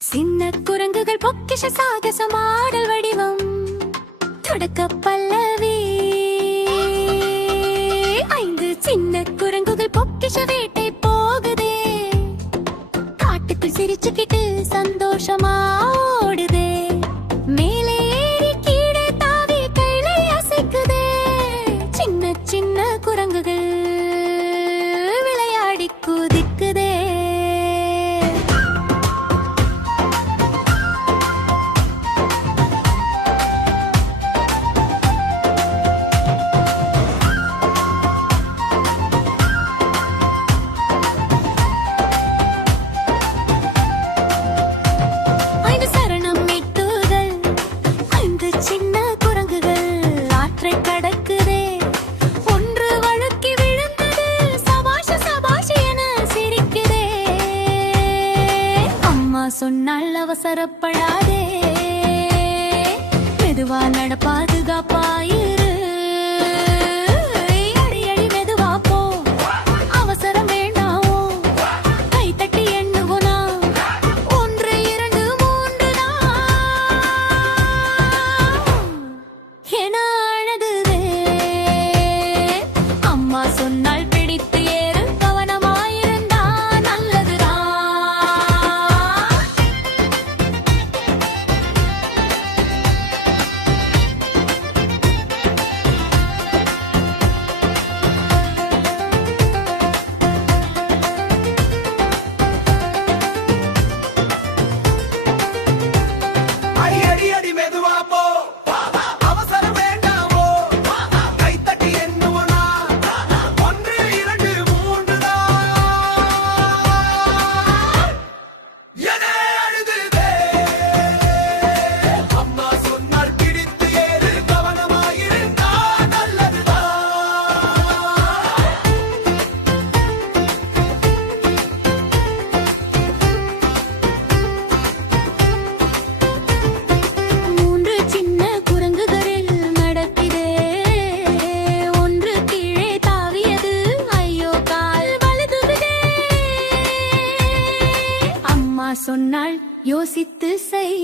சின்ன குரங்குகள் பொக்கிஷ சாகசம் ஆடல் வடிவம் தொடக்க பல்லவி. 5 சின்ன குரங்குகள் பொக்கிஷ வேட்டை போகுதே, காட்டுக்குள் சிரிச்சுக்கிட்டு சந்தோஷமா ஓடுதே. மேலே ஏறி கீழே தாவி கையிலே அசைக்குதே. சின்ன சின்ன குரங்குகள் விளையாடி குதிக்குதே. சொன்னால் அவசரப்படாதே, மெதுவா நட, பாதுகாப்பாயிரு. அடி அடி மெதுவா போ, அவசரம் வேண்டாமோ. கை தட்டி எண்ணுவோனா, 1 2 3 என அழகுதே. அம்மா சொன்னால் பிடித்து ஏறு, கவனமாயிருந்தா நல்லதுதான். சொன்னால் யோசித்து செய்.